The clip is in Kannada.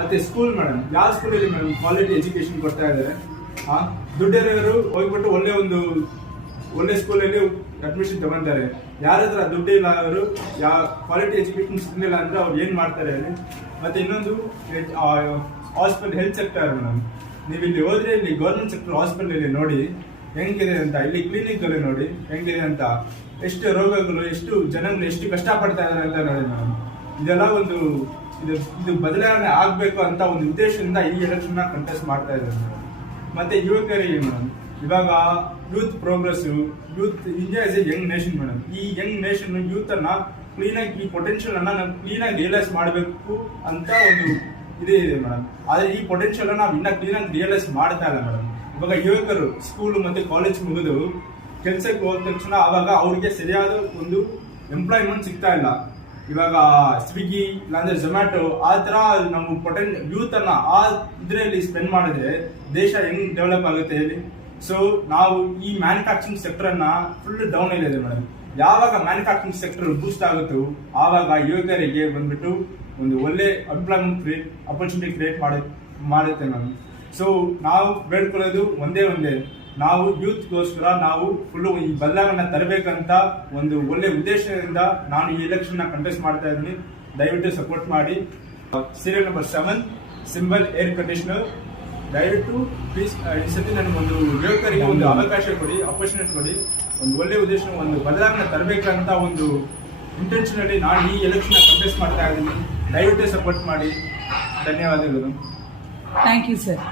ಮತ್ತೆ ಸ್ಕೂಲ್ ಮೇಡಮ್, ಯಾವ ಸ್ಕೂಲಲ್ಲಿ ಮೇಡಮ್ ಕ್ವಾಲಿಟಿ ಎಜುಕೇಶನ್ ಕೊಡ್ತಾ ಇದ್ದಾರೆ? ದುಡ್ಡಿರೋರು ಹೋಗ್ಬಿಟ್ಟು ಒಳ್ಳೆ ಸ್ಕೂಲಲ್ಲಿ ಅಡ್ಮಿಷನ್ ತಗೊಂತಾರೆ. ಯಾರ ಹತ್ರ ದುಡ್ಡು ಇಲ್ಲ ಅವರು ಯಾವ ಕ್ವಾಲಿಟಿ ಎಜುಕೇಶನ್ ಸಿಗಲಿಲ್ಲ ಅಂದ್ರೆ ಅವ್ರು ಏನ್ ಮಾಡ್ತಾರೆ ಹೇಳಿ? ಮತ್ತೆ ಇನ್ನೊಂದು ಹಾಸ್ಪಿಟಲ್, ಹೆಲ್ತ್ ಸೆಕ್ಟರ್ ಮೇಡಮ್, ನೀವು ಇಲ್ಲಿ ಹೋದ್ರೆ ಇಲ್ಲಿ ಗೌರ್ಮೆಂಟ್ ಸೆಕ್ಟರ್ ಹಾಸ್ಪಿಟಲ್ ಇಲ್ಲಿ ನೋಡಿ ಹೆಂಗಿದೆ ಅಂತ, ಇಲ್ಲಿ ಕ್ಲಿನಿಕ್ ಗಳು ನೋಡಿ ಹೆಂಗಿದೆ ಅಂತ, ಎಷ್ಟು ರೋಗಗಳು, ಎಷ್ಟು ಜನಗಳು ಎಷ್ಟು ಕಷ್ಟಪಡ್ತಾ ಇದಾರೆ ಅಂತ ನೋಡಿ ಮೇಡಮ್. ಇದೆಲ್ಲ ಇದು ಬದಲಾವಣೆ ಆಗ್ಬೇಕು ಅಂತ ಒಂದು ಉದ್ದೇಶದಿಂದ ಈ ಎಲೆಕ್ಷನ್ ನ ಕಂಟೆಸ್ಟ್ ಮಾಡ್ತಾ ಇದ್ದಾರೆ ಮೇಡಮ್. ಮತ್ತೆ ಯುವಕರಿಗೆ ಮೇಡಮ್, ಇವಾಗ youth progress, youth India is A Young nation madam. ಈ ಯಂಗ್ ನೇಷನ್ ಯೂತ್ ಅನ್ನ ಕ್ಲೀನಾಗಿ, ಈ ಪೊಟೆನ್ಶಿಯಲ್ ಅನ್ನ ನಾವು ಕ್ಲೀನಾಗಿ ರಿಯಲೈಸ್ ಮಾಡಬೇಕು ಅಂತ ಒಂದು ಇದೆ ಮೇಡಮ್. ಆದ್ರೆ ಈ ಪೊಟೆನ್ಶಿಯಲ್ ನಾವು ಇನ್ನ ಕ್ಲೀನಾಗಿ ರಿಯಲೈಸ್ ಮಾಡ್ತಾ ಇಲ್ಲ ಮೇಡಮ್. ಇವಾಗ ಯುವಕರು ಸ್ಕೂಲ್ ಮತ್ತೆ ಕಾಲೇಜ್ ಮುಗಿದು ಕೆಲ್ಸಕ್ಕೆ ಹೋದ ತಕ್ಷಣ ಅವಾಗ ಅವ್ರಿಗೆ ಸರಿಯಾದ ಒಂದು ಎಂಪ್ಲಾಯ್ಮೆಂಟ್ ಸಿಗ್ತಾ ಇಲ್ಲ. ಇವಾಗ ಸ್ವಿಗ್ಗಿ ಇಲ್ಲಾಂದ್ರೆ ಝೊಮ್ಯಾಟೊ ಆ ತರ ನಾವು ಯೂತ್ ಅನ್ನ ಆ ಇದರಲ್ಲಿ ಸ್ಪೆಂಡ್ ಮಾಡಿದ್ರೆ ದೇಶ ಹೆಂಗ್ ಡೆವಲಪ್ ಆಗುತ್ತೆ ಹೇಳಿ? ಸೊ ನಾವು ಈ ಮ್ಯಾನುಫ್ಯಾಕ್ಚರಿಂಗ್ ಸೆಕ್ಟರ್ ಅನ್ನ ಫುಲ್ ಡೌನ್ ಇದೆ ಮೇಡಮ್. ಯಾವಾಗ ಮ್ಯಾನುಫ್ಯಾಕ್ಚರಿಂಗ್ ಸೆಕ್ಟರ್ ಬೂಸ್ಟ್ ಆಗುತ್ತೋ ಆವಾಗ ಯುವಕರಿಗೆ ಬಂದ್ಬಿಟ್ಟು ಒಂದು ಒಳ್ಳೆ ಎಂಪ್ಲಾಯ್ಮೆಂಟ್ ಅಪರ್ಚುನಿಟಿ ಕ್ರಿಯೇಟ್ ಮಾಡುತ್ತೆ ಮ್ಯಾಮ್. ಸೊ ನಾವು ಬೇಡ್ಕೊಳ್ಳೋದು ಒಂದೇ, ನಾವು ಯೂತ್ಗೋಸ್ಕರ ನಾವು ಫುಲ್ ಈ ಬದಲಾವಣೆ ತರಬೇಕಂತ ಒಂದು ಒಳ್ಳೆ ಉದ್ದೇಶದಿಂದ ನಾನು ಈ ಎಲೆಕ್ಷನ್ ನ ಕಂಟೆಸ್ಟ್ ಮಾಡ್ತಾ ಇದ್ದೀನಿ. ದಯವಿಟ್ಟು ಸಪೋರ್ಟ್ ಮಾಡಿ. Serial number 7 symbol air conditioner. ದಯವಿಟ್ಟು ಪ್ಲೀಸ್ ಈ ಸತಿ ನನಗೊಂದು ಯುವಕರಿಗೆ ಒಂದು ಅವಕಾಶ ಕೊಡಿ, ಅಪರ್ಚುನಿಟಿ ಕೊಡಿ. ಒಂದು ಒಳ್ಳೆ ಉದ್ದೇಶ, ಒಂದು ಬದಲಾವಣೆ ತರಬೇಕಂತ ಒಂದು ಇಂಟೆನ್ಷನ್ ಅಲ್ಲಿ ನಾನು ಈ ಎಲೆಕ್ಷನ್ ನ ಕಂಟೆಸ್ಟ್ ಮಾಡ್ತಾ ಇದ್ದೀನಿ. ದಯವಿಟ್ಟು ಸಪೋರ್ಟ್ ಮಾಡಿ. ಧನ್ಯವಾದಗಳು. Thank you sir.